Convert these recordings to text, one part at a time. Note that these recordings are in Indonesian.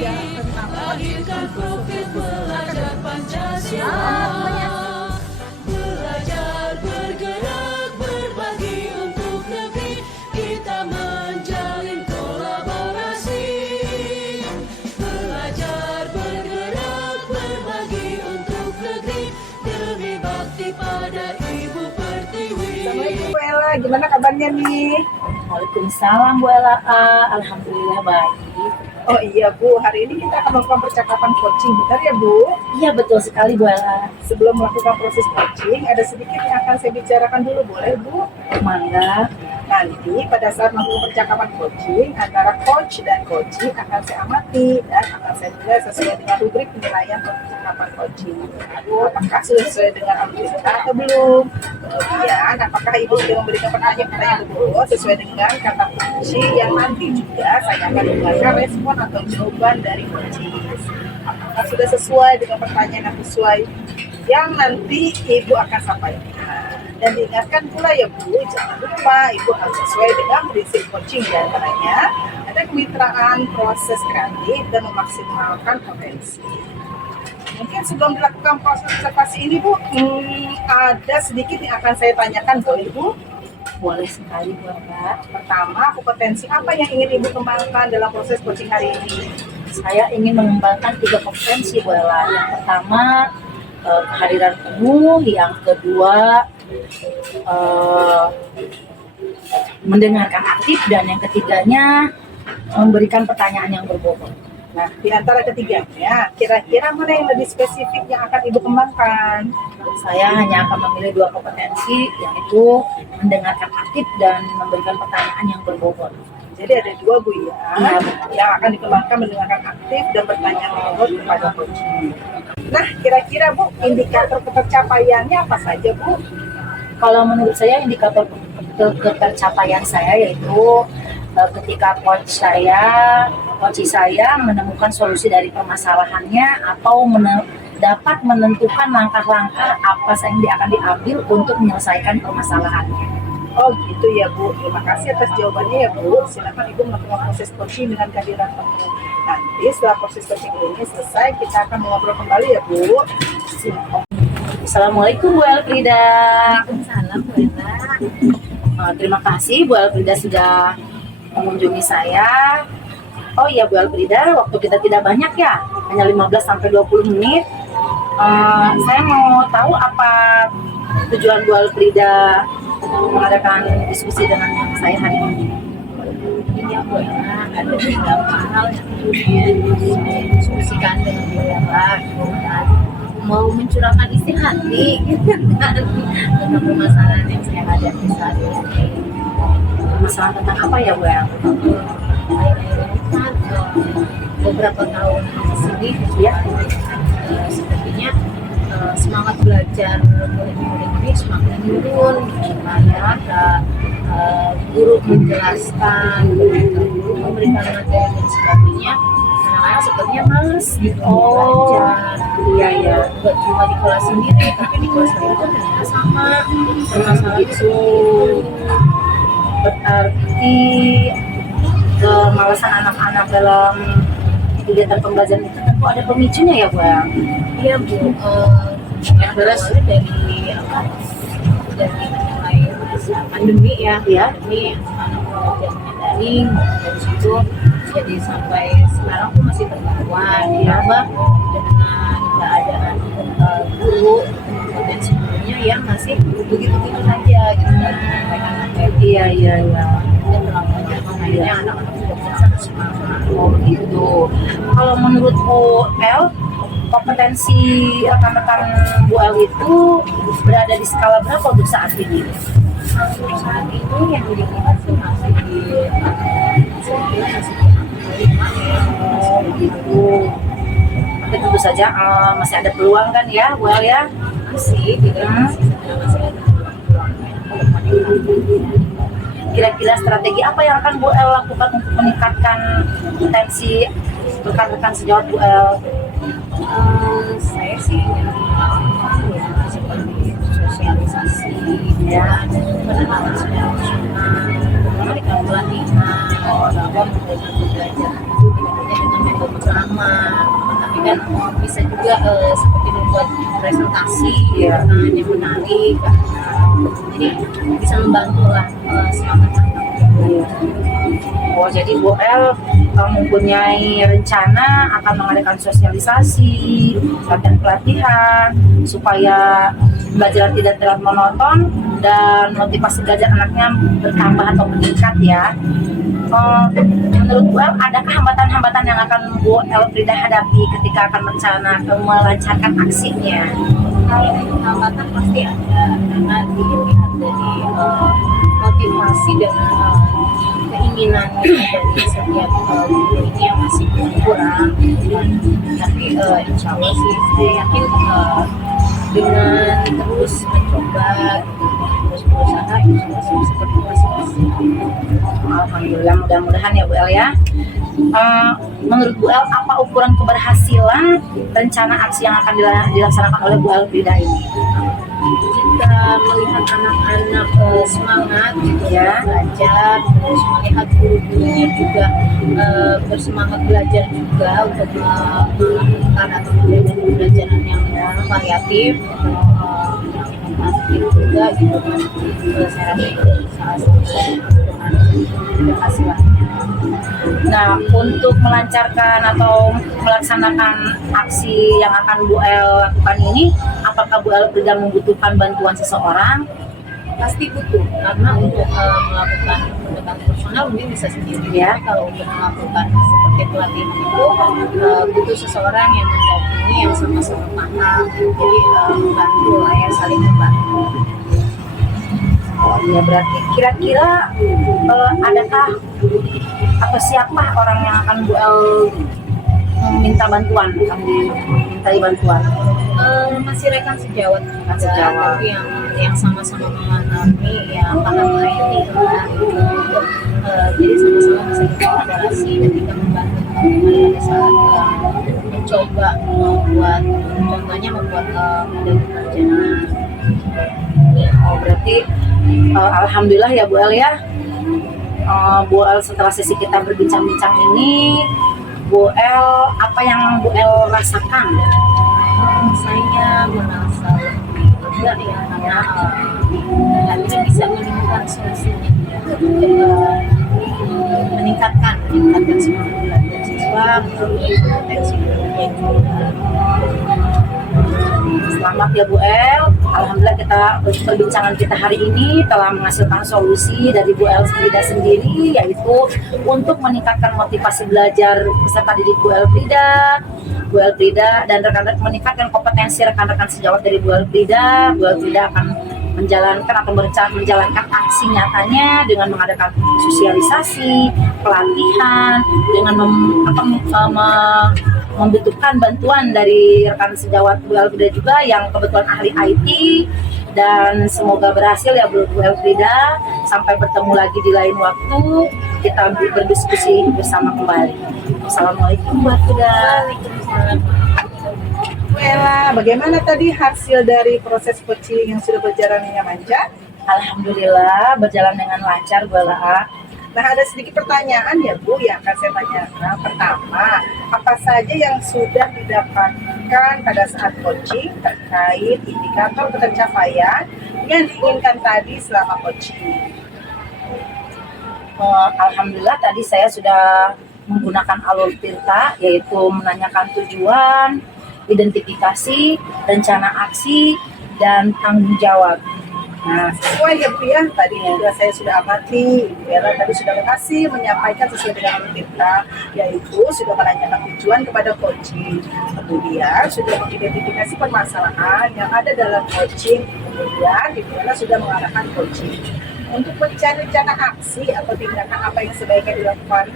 ya tentang Lahirkan profil belajar Pancasila. Belajar bergerak berbagi untuk negeri, kita menjalin kolaborasi. Belajar bergerak berbagi untuk negeri, demi bakti pada Ibu Pertiwi. Assalamualaikum Bu Ella, gimana kabarnya nih? Waalaikumsalam Bu Ella. Alhamdulillah baik. Oh iya Bu, hari ini kita akan melakukan percakapan coaching, benar ya Bu? Iya betul sekali Bu Ella. Sebelum melakukan proses coaching, ada sedikit yang akan saya bicarakan dulu, boleh Bu? Mangga. Nanti pada saat melakukan percakapan coaching antara coach dan coaching akan saya amati dan akan saya nilai sesuai dengan rubrik penilaian percakapan coaching. Apakah sudah sesuai dengan alur kita atau belum? Kemudian apakah Ibu sudah memberikan pertanyaan-pertanyaan betul sesuai dengan kata kunci yang nanti juga saya akan dengarkan respon atau jawaban dari coaching. Apakah sudah sesuai dengan pertanyaan yang sesuai yang nanti Ibu akan sampaikan. Dan diingatkan pula ya Bu, jangan lupa Ibu harus sesuai dengan prinsip coaching, di antaranya ada kemitraan, proses kreatif, dan memaksimalkan potensi. Mungkin sebelum dilakukan proses observasi ini Bu, ada sedikit yang akan saya tanyakan, boleh Bu? Boleh sekali Bu Ella. Pertama, kompetensi apa yang ingin Ibu kembangkan dalam proses coaching hari ini? Saya ingin mengembangkan 3 kompetensi Bu Ella. Yang pertama kehadiran penuh, yang kedua mendengarkan aktif, dan yang ketiganya memberikan pertanyaan yang berbobot. Nah, di antara ketiganya, kira-kira mana yang lebih spesifik yang akan Ibu kembangkan? Saya hanya akan memilih 2 kompetensi, yaitu mendengarkan aktif dan memberikan pertanyaan yang berbobot. Jadi ada 2 Bu ya, Iya. yang akan dikembangkan mendengarkan aktif dan bertanya berbobot kepada coach. Nah, kira-kira Bu, indikator ketercapaiannya apa saja Bu? Kalau menurut saya indikator ketercapaian saya yaitu ketika coach saya menemukan solusi dari permasalahannya atau dapat menentukan langkah-langkah apa yang akan diambil untuk menyelesaikan permasalahannya. Oh gitu ya Bu, terima kasih atas jawabannya ya Bu. Silakan Ibu melakukan proses coaching dengan kehadiran penuh. Nanti setelah proses coaching ini selesai, kita akan mengobrol kembali ya Bu. Assalamualaikum Bu Elfrida. Waalaikumsalam Bu Ella. Terima kasih Bu Elfrida sudah mengunjungi saya. Oh iya Bu Elfrida, waktu kita tidak banyak ya, hanya 15-20 menit. Saya mau tahu apa tujuan Bu Elfrida mengadakan diskusi dengan saya hari ini. Ini ya Bu Ella, ada beberapa hal yang ingin saya diskusikan dengan Bu Ella, dan mau mencurahkan isi hati gitu kan, tentang permasalahan yang saya hadapi saat ini. Masalah tentang apa ya Bu El? Akhir-akhir ini kan beberapa tahun di sini ya, sepertinya semangat belajar murid-murid ini semakin menurun, karena ada guru menjelaskan, guru memberikan materi dan sebagainya, anak-anak sepertinya males gitu belajar. Iya. Bukan cuma di kelas sendiri, tapi di kelas lain pun ternyata sama permasalahan Itu berarti kemalasan anak-anak dalam kegiatan pembelajaran itu tentu ada pemicunya ya Bu El? Iya Bu, yang Terus? dari mulai masa pandemi ya, Iya. ini anak belajarnya daring, dari situ jadi sampai sekarang tuh masih terbawa ditambah dengan keadaan guru dan sebelumnya yang masih begitu-begitu saja gitu kan, menyampaikan materi. Iya. Dan terlalu banyak, makanya anak-anak sudah sangat semangat. Oh gitu. Kalau menurut Bu El, kompetensi rekan-rekan Bu El itu berada di skala berapa untuk saat ini? Untuk saat ini yang dilihat sih masih di masih di angka 5 ya. Oh begitu. Tapi tentu saja masih ada peluang kan ya Bu El ya? Masih tidak masih ada peluangnya untuk meningkat. Kira-kira strategi apa yang akan Bu El lakukan untuk meningkatkan potensi rekan-rekan sejawat Bu El? Saya sih ingin melakukan ya seperti sosialisasi ya, penanaman secara nasional, memberikan pelatihan bahwa belajar itu tidak hanya dengan metode ceramah sama, tapi kan bisa juga seperti membuat presentasi Iya. yang menarik, jadi bisa membantu lah semangat anak. Oh, jadi Bu El mempunyai rencana akan mengadakan sosialisasi, latihan pelatihan supaya belajar tidak terlalu monoton dan motivasi belajar anaknya bertambah atau meningkat ya. Menurut Bu El, adakah hambatan-hambatan yang akan Bu Elfrida hadapi ketika akan melancarkan aksinya? Kalau hambatan pasti ada, karena dilihat dari motivasi dan keinginan dari setiap guru ini yang masih kurang. Tapi insya Allah sih saya yakin dengan terus mencoba, terus berusaha, insya Allah sih seperti masing-masing. Alhamdulillah, mudah-mudahan ya Bu El ya. Menurut Bu El, apa ukuran keberhasilan rencana aksi yang akan dilaksanakan oleh Bu Elfrida ini? Jika melihat anak-anak semangat gitu ya belajar, terus melihat guru-gurunya juga bersemangat belajar juga untuk melakukan atau memberikan pembelajaran yang variatif, yang inovatif juga gitu kan. Saya rasa itu salah satu keberhasilannya. Nah, untuk melancarkan atau melaksanakan aksi yang akan Bu El lakukan ini, apakah Bu Elfrida membutuhkan bantuan seseorang? Pasti butuh, karena untuk melakukan pendekatan personal mungkin bisa sendiri Ya. tapi kalau untuk melakukan seperti pelatihan itu butuh seseorang yang mendampingi, yang sama-sama paham, jadi membantu lah ya, saling membantu. Oh iya, berarti kira-kira adakah atau siapa orang yang akan Bu El minta bantuan, mintai bantuan? Masih rekan sejawat juga, Rekan sejawat. tapi yang sama-sama memahami ya paham IT lah gitu. Jadi sama-sama bisa berkolaborasi ketika membantu teman-teman pada saat mencoba membuat, contohnya membuat model pekerjaan. Oh, berarti alhamdulillah ya Bu El ya. Bu El, setelah sesi kita berbincang-bincang ini, Bu El, apa yang Bu El rasakan? Saya merasa lebih lega ya, karena akhirnya bisa menemukan solusinya, meningkatkan semangat belajar siswa, melalui potensi gurunya juga. Selamat ya Bu El. Alhamdulillah perbincangan kita hari ini telah menghasilkan solusi dari Bu Elfrida sendiri, yaitu untuk meningkatkan motivasi belajar peserta didik Bu Elfrida dan rekan-rekan, meningkatkan kompetensi rekan-rekan sejawat dari Bu Elfrida. Bu Elfrida akan menjalankan atau menjalankan aksi nyatanya dengan mengadakan sosialisasi, pelatihan, dengan membutuhkan bantuan dari rekan sejawat Bu Elfrida juga yang kebetulan ahli IT, dan semoga berhasil ya Bu Elfrida. Sampai bertemu lagi di lain waktu, kita berdiskusi bersama kembali. Assalamualaikum warahmatullahi wabarakatuh. Bu Ella, bagaimana tadi hasil dari proses coaching yang sudah berjalan dengan lancar? Alhamdulillah berjalan dengan lancar Bu Ella. Nah, ada sedikit pertanyaan ya Bu yang akan saya tanyakan. Pertama, apa saja yang sudah didapatkan pada saat coaching terkait indikator pencapaian yang diinginkan tadi selama coaching? Alhamdulillah tadi saya sudah menggunakan alur Tirta, yaitu menanyakan tujuan, identifikasi, rencana aksi, dan tanggung jawab. Nah, sesuai ya Bu ya, tadi juga saya sudah amati, Bu Ella tadi sudah berhasil menyampaikan sesuai dengan alur Tirta, yaitu sudah menanyakan tujuan kepada coaching, kemudian sudah mengidentifikasi permasalahan yang ada dalam coaching, kemudian Bu Ella sudah mengarahkan coaching untuk mencari rencana aksi atau tindakan apa yang sebaiknya dilakukan,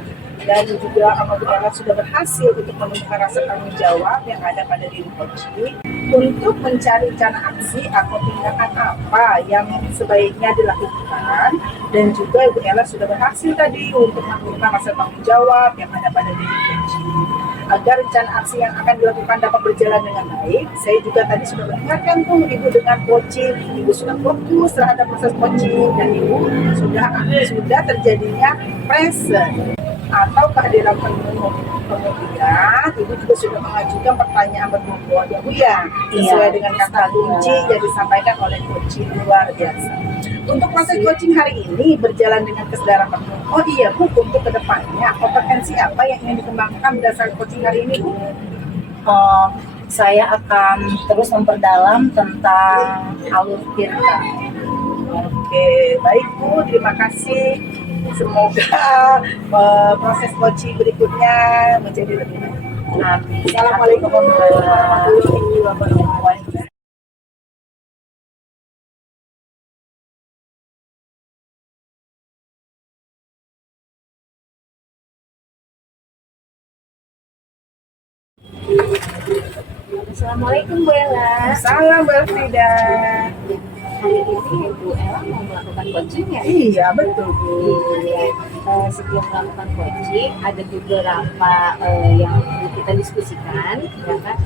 dan juga Bu Ella sudah berhasil untuk menemukan rasa tanggung jawab yang ada pada diri coaching untuk mencari rencana aksi atau tindakan apa yang sebaiknya dilakukan, dan juga Bu Ella sudah berhasil tadi untuk menemukan rasa tanggung jawab yang ada pada diri coaching. Agar rencana aksi yang akan dilakukan dapat berjalan dengan baik, saya juga tadi sudah mengingatkan tuh Ibu dengan coaching, Ibu sudah fokus terhadap proses coaching, dan Ibu sudah terjadinya present atau kehadiran penuh. Kemudian Ibu juga sudah mengajukan pertanyaan berbobot ya Bu ya, sesuai Iya, dengan kata kunci yang disampaikan oleh coaching luar biasa. Untuk proses coaching hari ini berjalan dengan kesadaran penuh. Oh iya Bu, untuk kedepannya kompetensi apa yang ingin dikembangkan berdasarkan coaching hari ini Bu? Saya akan terus memperdalam tentang alur tirta. Oke, baik Bu, terima kasih. Semoga proses coaching berikutnya menjadi lebih baik. Amin. Assalamualaikum warahmatullahi wabarakatuh. Assalamualaikum Bu Ella. Salam Bu Frida. Hari ini Bu Ella mau melakukan coaching ya? Iya betul Bu. Iya. Sebelum melakukan coaching ada beberapa yang perlu kita diskusikan, ya kan?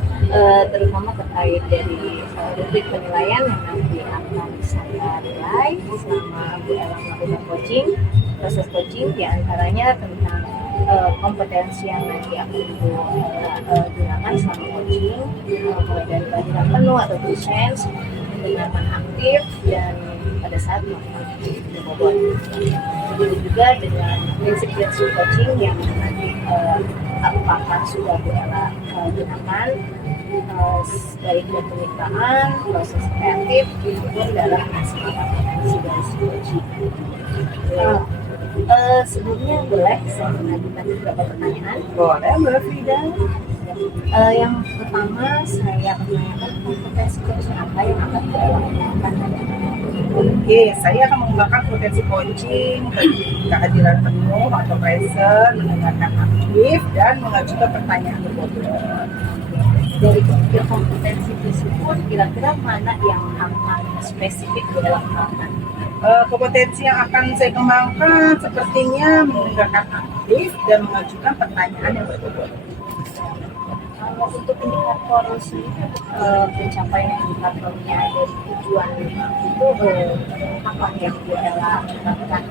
Terutama terkait dari rubrik penilaian yang nanti akan saya nilai selama Bu Ella melakukan coaching. Proses coaching diantaranya tentang kompetensi yang nanti akan Ibu gunakan selama coaching, mulai dari belajar penuh atau presence, mendengarkan aktif, dan pada saat melakukan coaching bobot. Begitu juga dengan prinsip-prinsip coaching yang nanti apakah sudah Bu Ella gunakan, baik pemeriksaan, proses kreatif, maupun dalam hasil kompetensi dari coaching. Sebelumnya boleh saya mengajukan beberapa pertanyaan. Boleh Bu Frida. Yang pertama saya menanyakan kompetensi coaching apa yang akan Bu Ella gunakan. Oke, saya akan mengembangkan potensi coaching, kehadiran penuh atau present, mendengarkan aktif, dan mengajukan pertanyaan berbobot. Dari ketiga kompetensi tersebut, kira-kira mana yang akan spesifik Bu Ella gunakan? Kompetensi yang akan saya kembangkan sepertinya mendengarkan aktif dan mengajukan pertanyaan yang berbobot. Kalau untuk indikator sendiri, pencapaian indikatornya dari tujuan itu apa yang Bu Ella lakukan?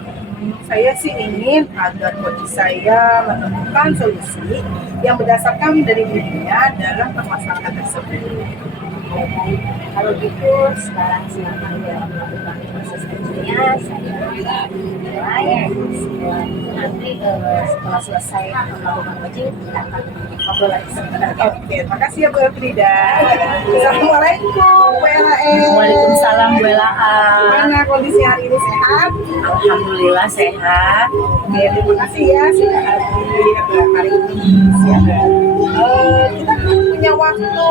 Saya sih ingin agar coach saya menemukan solusi yang berdasarkan dari dirinya dalam permasalahan tersebut. Baik, kalau gitu sekarang silakan Bu Ella melakukan proses coachingnya. Saya akan mulai. Nanti setelah selesai melakukan coaching, kita akan ngobrol lagi sebentar. Oke, terima kasih ya Bu Frida. Assalamualaikum Bu Ella. Waalaikumsalam Bu Ella. Mana kondisi hari ini sehat? Alhamdulillah sehat. Oke, terima kasih ya sudah hadir hari ini. Kita punya waktu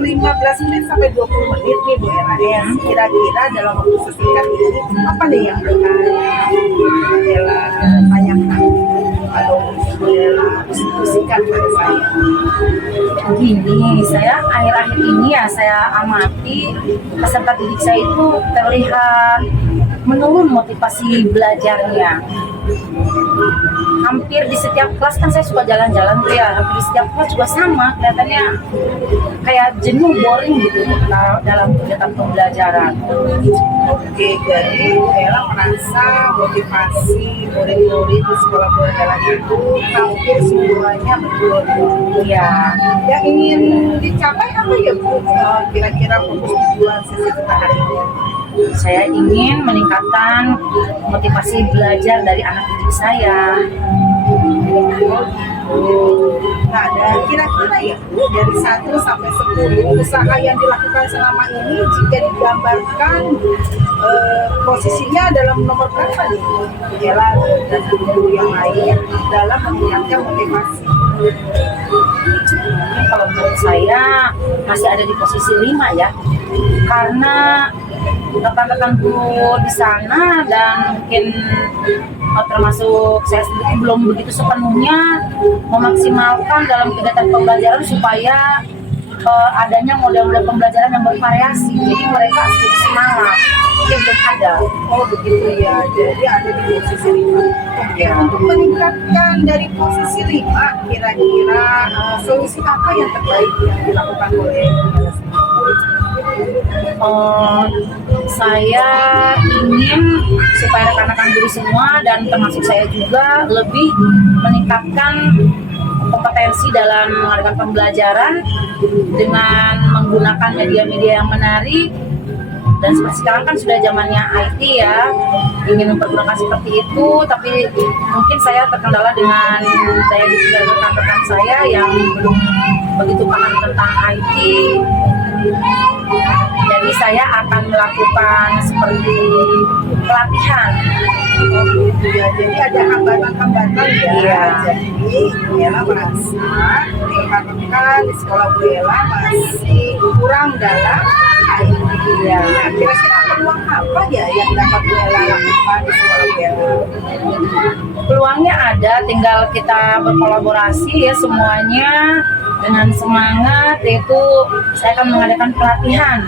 15 menit sampai 20 menit nih Bu Ella ya. Kira-kira dalam waktu sesingkat ini apa nih yang akan Bu Ella tanyakan atau Bu Ella diskusikan pada saya? Gini, saya akhir-akhir ini ya saya amati peserta didik saya itu terlihat menurun motivasi belajarnya. Hampir di setiap kelas kan saya suka jalan-jalan tuh ya, hampir di setiap kelas juga sama, kelihatannya kayak jenuh, boring gitu dalam kegiatan pembelajaran. Oke, jadi Bu Ella merasa motivasi murid-murid di sekolah Bu Ella itu hampir semuanya menurun. Iya. Yang ingin dicapai apa ya Bu? Kira-kira fokus tujuan sesi kita hari ini? Saya ingin meningkatkan motivasi belajar dari anak didik saya. Nah, dan kira-kira ya Bu, dari 1 sampai 10 usaha yang dilakukan selama ini jika digambarkan posisinya dalam nomor berapa nih? Ialah dan guru yang lain dalam meningkatkan motivasi. Ini kalau menurut saya masih ada di posisi 5 ya, karena rekan-rekan guru di sana dan mungkin termasuk saya sendiri belum begitu sepenuhnya memaksimalkan dalam kegiatan pembelajaran supaya adanya model-model pembelajaran yang bervariasi, jadi mereka sedikit semangat. Itu belum ada. Oh begitu ya, jadi ada di posisi 5. Oke, untuk meningkatkan dari posisi 5, kira-kira solusi apa yang terbaik yang dilakukan oleh Bu Ella sendiri? Saya ingin supaya rekan-rekan guru semua dan termasuk saya juga lebih meningkatkan kompetensi dalam mengadakan pembelajaran dengan menggunakan media-media yang menarik. Dan seperti sekarang kan sudah zamannya IT ya, ingin mempergunakan seperti itu, tapi mungkin saya terkendala dengan daya dikir rekan-rekan saya yang belum begitu paham tentang IT. Jadi saya akan melakukan seperti pelatihan. Oh gitu ya, jadi ada hambatan-hambatan ya. Iya. Jadi Bu Ella merasa rekan-rekan di sekolah Bu Ella masih kurang dalam IT. Ya, kira-kira peluang apa ya yang dapat Bu Ella lakukan di sekolah Bu Ella? Peluangnya ada, tinggal kita berkolaborasi ya semuanya dengan semangat, yaitu saya akan mengadakan pelatihan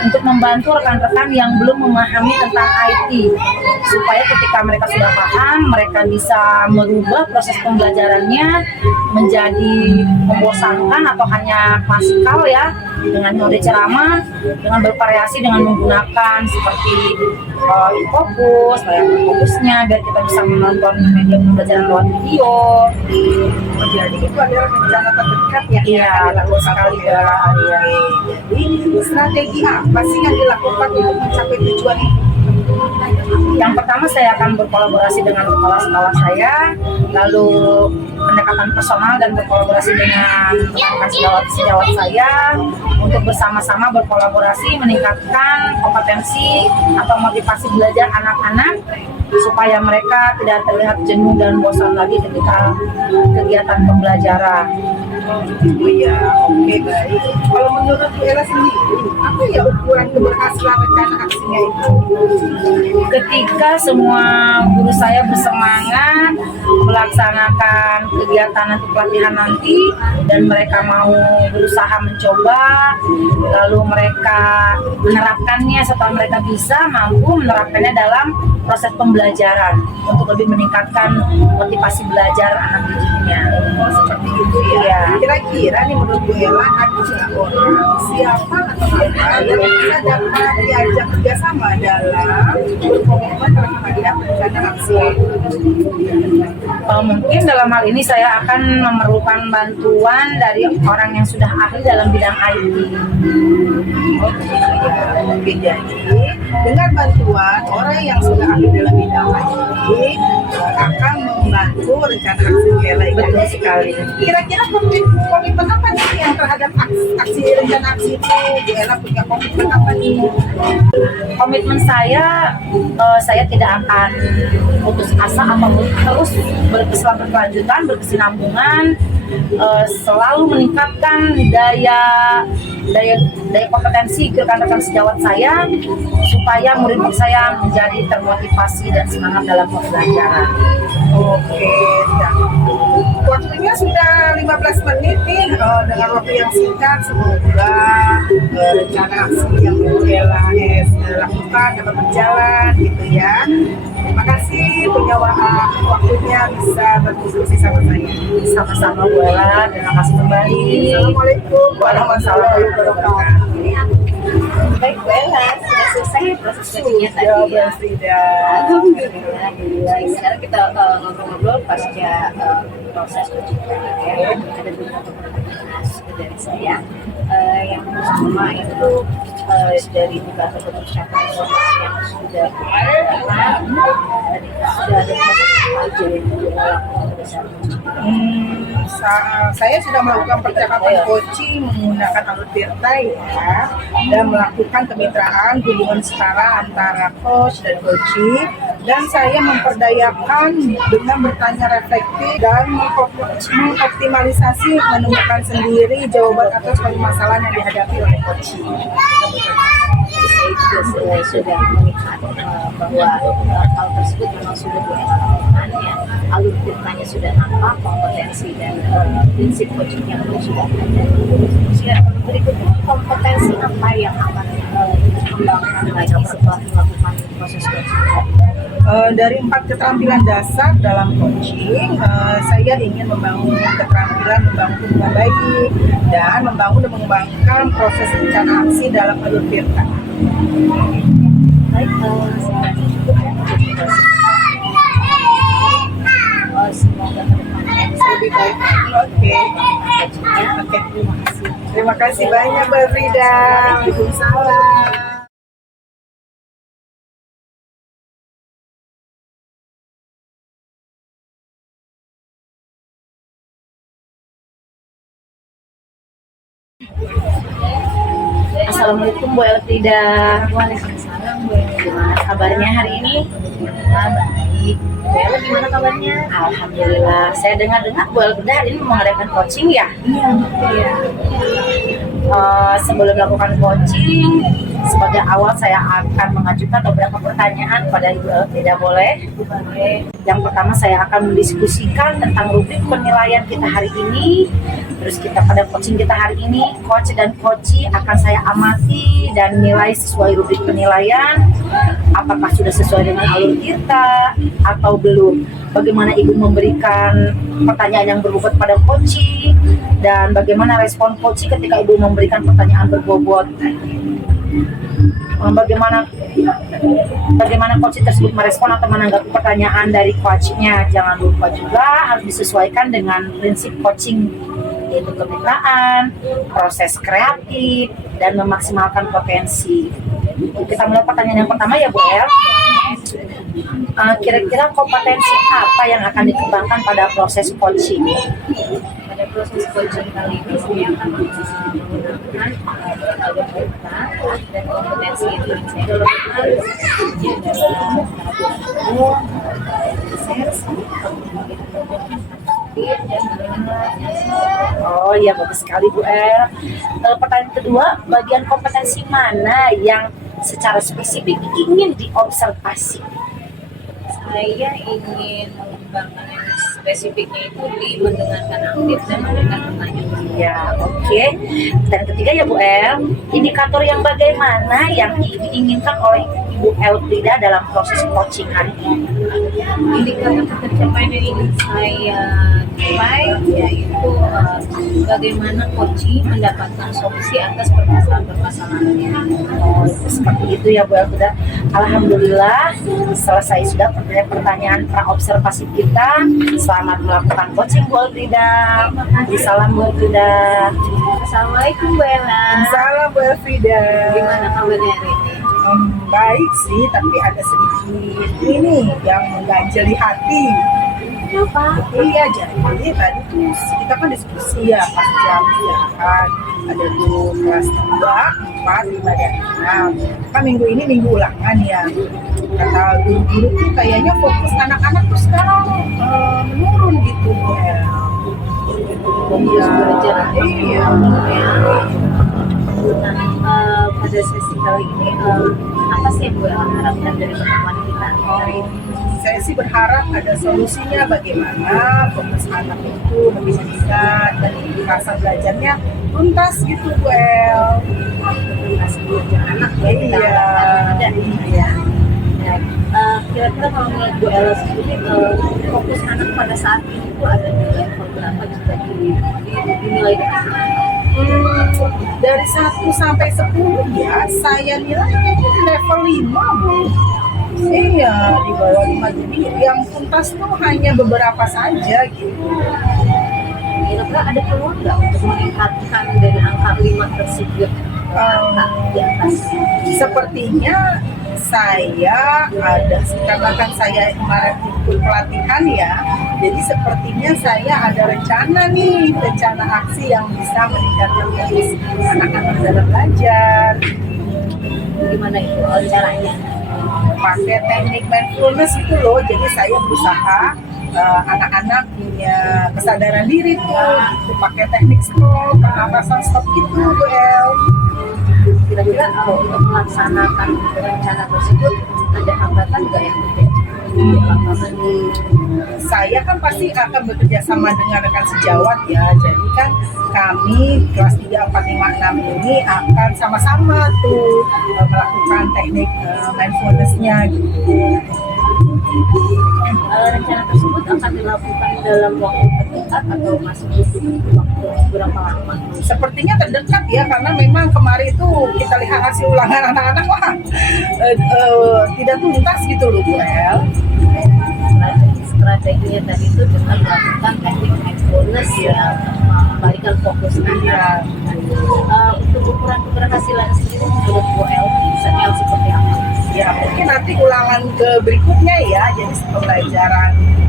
untuk membantu rekan-rekan yang belum memahami tentang IT, supaya ketika mereka sudah paham, mereka bisa merubah proses pembelajarannya menjadi membosankan atau hanya klasikal ya, dengan mode ceramah, dengan bervariasi dengan menggunakan seperti fokus, layar fokusnya, biar kita bisa menonton media pembelajaran lewat video. Jadi itu adalah rencana terdekat ya. Iya, betul sekali ya. Jadi strategi apa sih yang dilakukan untuk mencapai tujuan itu? Yang pertama saya akan berkolaborasi dengan kepala sekolah saya, lalu pendekatan personal dan berkolaborasi dengan rekan sejawat saya untuk bersama-sama berkolaborasi meningkatkan kompetensi atau motivasi belajar anak-anak supaya mereka tidak terlihat jenuh dan bosan lagi ketika kegiatan pembelajaran. Oh ya, oke baik. Kalau menurut Bu Ella sendiri, apa ya ukuran keberhasilan rencana aksinya itu? Ketika semua guru saya bersemangat melaksanakan kegiatan nanti pelatihan nanti dan mereka mau berusaha mencoba, lalu mereka menerapkannya setelah mereka bisa mampu menerapkannya dalam proses pembelajaran untuk lebih meningkatkan motivasi belajar anak didiknya. Oh seperti itu ya. Iya. Kira-kira nih menurut Bu Ella ada nggak orang siapa atau apa yang bisa dapat diajak kerjasama dalam berkomitmen terhadap rencana aksi? Mungkin dalam hal ini saya akan memerlukan bantuan dari orang yang sudah ahli dalam bidang IT. Oke, jadi dengan bantuan orang yang sudah ahli dalam bidang IT akan membantu rencana aksi Bu Ella. Betul sekali. Kira-kira komitmen apa nih yang terhadap aksi rencana aksi itu? Bu Ella punya komitmen apa nih? Komitmen saya tidak akan putus asa atau terus berkelanjutan, berkesinambungan, selalu meningkatkan daya kompetensi rekan-rekan sejawat saya supaya murid-murid saya menjadi termotivasi dan semangat dalam pembelajaran. Oke, dan waktunya sudah 15 menit nih, dengan waktu yang singkat semoga rencana aksi yang Bu Ella lakukan dapat berjalan gitu ya. Terima kasih punya waktunya bisa berdiskusi sama saya. Sama-sama Bu Ella, terima kasih kembali. Assalamualaikum warahmatullahi wabarakatuh. Baik Bu Ella, sudah selesai proses coachingnya tadi ya. Alhamdulillah. Baik, sekarang kita ngobrol-ngobrol pasca proses coaching tadi ya. Ada beberapa pertanyaan dari saya. Yang pertama itu dari beberapa persiapan yang sudah dilakukan, tadi sudah ada proses apa yang dilakukan pada saat Saya sudah melakukan percakapan coaching menggunakan alur Tirta ya, dan melakukan kemitraan hubungan setara antara coach dan coaching, dan saya memperdayakan dengan bertanya reflektif dan mengoptimalisasi menemukan sendiri jawaban atas permasalahan yang dihadapi oleh coaching. Jadi saya juga sudah melihat bahwa hal tersebut memang sudah dilakukan ya. Alur Tirtanya sudah nampak, kompetensi dan prinsip coachingnya pun sudah ada. Berikutnya kompetensi apa yang akan dikembangkan lagi setelah melakukan proses coaching? Dari 4 keterampilan dasar dalam coaching, saya ingin membangun keterampilan membangun hubungan baik dan membangun dan mengembangkan proses rencana aksi dalam alur Tirta. Baik, saya cukup ya. Semoga ke depannya bisa lebih baik lagi. Oke. Coachingnya. Oke. Terima kasih. Terima kasih banyak Mbak Frida. Waalaikumsalam. Assalamualaikum Bu Elfrida. Waalaikumsalam, Bu Ella. Gimana kabarnya hari ini? Alhamdulillah baik. Bu Ella gimana kabarnya? Alhamdulillah. Saya dengar-dengar Bu Elfrida hari ini mengadakan coaching ya. Iya, betul ya. Sebelum melakukan coaching, sebagai awal saya akan mengajukan beberapa pertanyaan pada Ibu Elfrida, boleh? Boleh. Yang pertama saya akan mendiskusikan tentang rubrik penilaian kita hari ini. Terus kita pada coaching kita hari ini, coach dan coachee akan saya amati dan nilai sesuai rubrik penilaian. Apakah sudah sesuai dengan alur kita atau belum? Bagaimana Ibu memberikan pertanyaan yang berbobot pada coachee dan bagaimana respon coachee ketika Ibu memberikan pertanyaan berbobot? Bagaimana coach tersebut merespon atau menanggapi pertanyaan dari coachnya. Jangan lupa juga harus disesuaikan dengan prinsip coaching, yaitu kemitraan, proses kreatif, dan memaksimalkan potensi. Kita mulai pertanyaan yang pertama ya Bu El. Kira-kira kompetensi apa yang akan dikembangkan pada proses coaching? Pada proses coaching kali ini saya akan menggunakan berbagai data dan kompetensi itu yang saya gunakan ini adalah research, Oh iya, bagus sekali Bu El. Pertanyaan kedua, bagian kompetensi mana yang secara spesifik ingin diobservasi? saya ingin mengembangkan yang spesifiknya itu di mendengarkan aktif dan memberikan pertanyaan. Ya, oke. Dan ketiga ya Bu El, indikator yang bagaimana yang diinginkan oleh Ibu Elfrida dalam proses coaching hari ini? Indikator tercapai yang ingin saya capai yaitu bagaimana coaching mendapatkan solusi atas permasalahan-permasalahannya. Oh, seperti itu ya Bu Elfrida. Alhamdulillah selesai sudah pertanyaan pra-observasi kita. Selamat melakukan coaching Bu Elfrida. Salam Bu Elfrida. Assalamualaikum Bu Ella. Salam Bu Elfrida. Gimana kabarnya hari ini? Baik sih, tapi ada sedikit ini yang mengganjali hati. Kenapa? Iya, jadi tadi tuh kita kan diskusi ya pas jam istirahat. Ada tuh kelas 3, 4, 5, dan 6. Kan minggu ini minggu ulangan ya. Kata guru-guru tuh kayaknya fokus anak-anak tuh sekarang menurun gitu ya. Fokus belajar. Iya. Nah, pada sesi kali ini apa sih yang Bu Ella harapkan dari pertemuan kita hari ini? Saya sih berharap ada solusinya bagaimana fokus anak itu lebih meningkat dan rasa belajarnya tuntas gitu Bu El. Rasa belajar anak ya kita harapkan ada. Iya. Kira-kira kalau menurut Bu Ella sendiri fokus anak pada saat ini tuh ada di level berapa jika dinilai dengan Dari 1 sampai 10 ya, saya nilai kayaknya di level 5 Bu. Iya, di bawah 5. Jadi yang tuntas tuh hanya beberapa saja gitu. kira-kira ada peluang nggak untuk meningkatkan dari angka 5 tersebut ke angka di atasnya? Sepertinya saya ada, karena kan saya kemarin ikut pelatihan ya, jadi sepertinya saya ada rencana aksi yang bisa meningkatkan fokus anak-anak dalam belajar. Gimana itu caranya? Pakai teknik mindfulness itu loh, jadi saya berusaha anak-anak punya kesadaran diri tuh, gitu, pakai teknik stop, pernapasan stop gitu Bu El. Kira-kira kalau untuk melaksanakan rencana tersebut ada hambatan nggak yang terjadi di lapangan? Saya kan pasti akan bekerja sama dengan rekan sejawat ya, jadi kan kami kelas 3, 4, 5, 6 ini akan sama-sama tuh melakukan teknik mindfulness-nya gitu. Rencana tersebut akan dilakukan dalam waktu terdekat atau masih butuh waktu berapa lama? Sepertinya terdekat ya, karena memang kemarin itu kita lihat hasil ulangan anak-anak, wah tidak tuntas gitu loh Bu El. Strategi strateginya tadi itu dengan melakukan teknik mindfulness yang membalikan fokus anak. Untuk ukuran keberhasilan sendiri menurut Bu Elvi seperti apa? Ya mungkin nanti ulangan ke berikutnya ya, jadi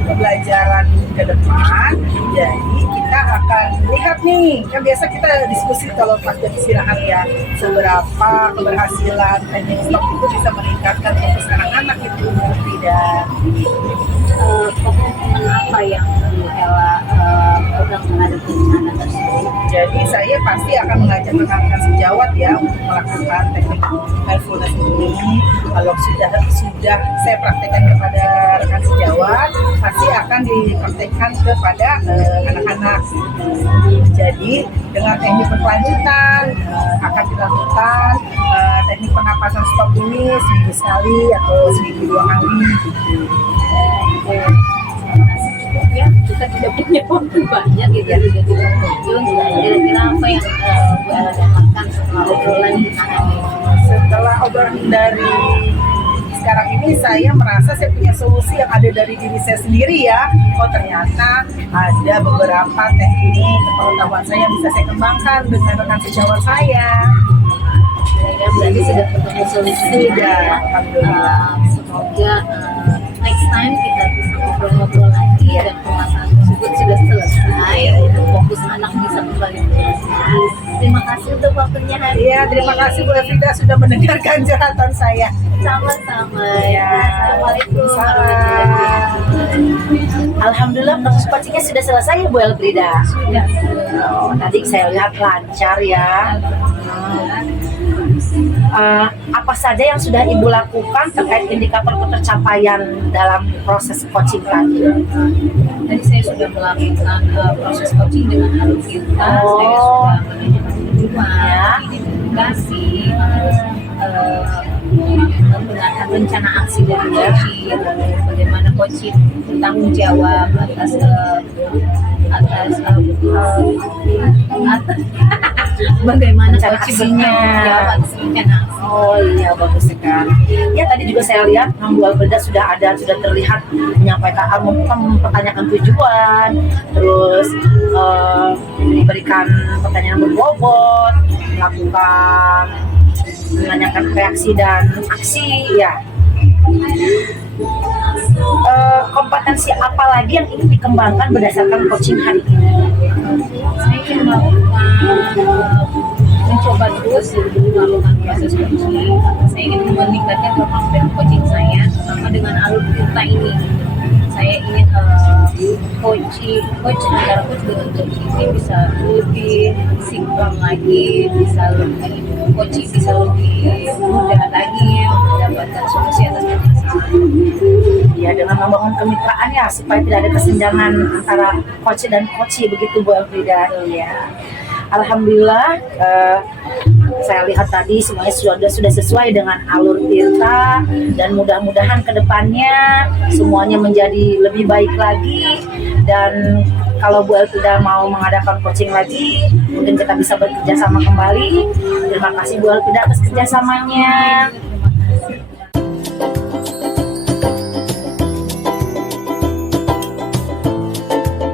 pembelajaran ke depan. Jadi kita akan lihat nih, kan biasa kita diskusi kalau pas jam istirahat ya, seberapa keberhasilan teknik stop itu bisa meningkatkan fokus anak-anak itu tidak. Komitmen apa yang Bu Ella pegang terhadap rencana tersebut? Jadi saya pasti akan mengajak rekan-rekan sejawat ya untuk melakukan teknik mindfulness ini. Kalau sudah saya praktekkan kepada rekan sejawat, pasti akan dipraktekkan kepada anak-anak. Jadi dengan teknik berkelanjutan akan dilakukan teknik pernapasan stop ini seminggu sekali atau seminggu 2 kali. Ya, kita tidak punya waktu banyak gitu juga tidak muncul. Kira-kira apa yang Bu Ella dapatkan setelah obrolan kita hari ini? Setelah obrolan dari sekarang ini, saya merasa saya punya solusi yang ada dari diri saya sendiri ya. Oh ternyata ada beberapa teknik pengetahuan saya yang bisa saya kembangkan dengan rekan sejawat saya. Ya, berarti sudah ketemu solusinya. Sudah, alhamdulillah. Semoga next time kita bisa ngobrol-ngobrol lagi dan pembahasan tersebut sudah selesai. Fokus anak bisa kembali belajar. Terima kasih untuk waktunya hari Iya, ini. terima kasih Bu Elvida sudah mendengarkan curhatan saya. Sama-sama. Ya. Assalamualaikum warahmatullahi wabarakatuh. Alhamdulillah proses coachingnya sudah selesai ya Bu Elfrida. Sudah. Oh, tadi saya lihat lancar ya. Apa saja yang sudah Ibu lakukan terkait indikator ketercapaian dalam proses coaching tadi? Tadi saya sudah melakukan proses coaching dengan alur kita. Oh. Saya sudah menanyakan tujuan, Ya. identifikasi, terus menggunakan rencana aksi dari coaching, lalu bagaimana coaching bertanggung jawab atas bagaimana Rencana coaching aksinya. bertanggung jawab atas rencana aksi. Oh iya, bagus sekali. Ya tadi juga saya lihat Bu Elfrida sudah terlihat menyampaikan, mempertanyakan tujuan, terus memberikan pertanyaan berbobot, melakukan menanyakan reaksi dan aksi ya. Kompetensi apa lagi yang ingin dikembangkan berdasarkan coaching hari ini? Saya ingin mencoba terus melakukan proses coaching. Saya ingin meningkatkan kemampuan coaching saya, terutama dengan alur kita ini. Saya ingin coach antara coach dengan coach ini bisa lebih sinkron lagi, bisa lebih coaching bisa lebih mudah lagi mendapatkan solusi atas permasalahan. Ya, dengan membangun kemitraan ya supaya tidak ada kesenjangan antara coach dan coachee begitu Bu Elfrida. Ya. Alhamdulillah saya lihat tadi semuanya sudah sesuai dengan alur Tirta dan mudah-mudahan kedepannya semuanya menjadi lebih baik lagi, dan kalau Bu Elfrida mau mengadakan coaching lagi mungkin kita bisa bekerja sama kembali. Terima kasih Bu Elfrida atas kerjasamanya.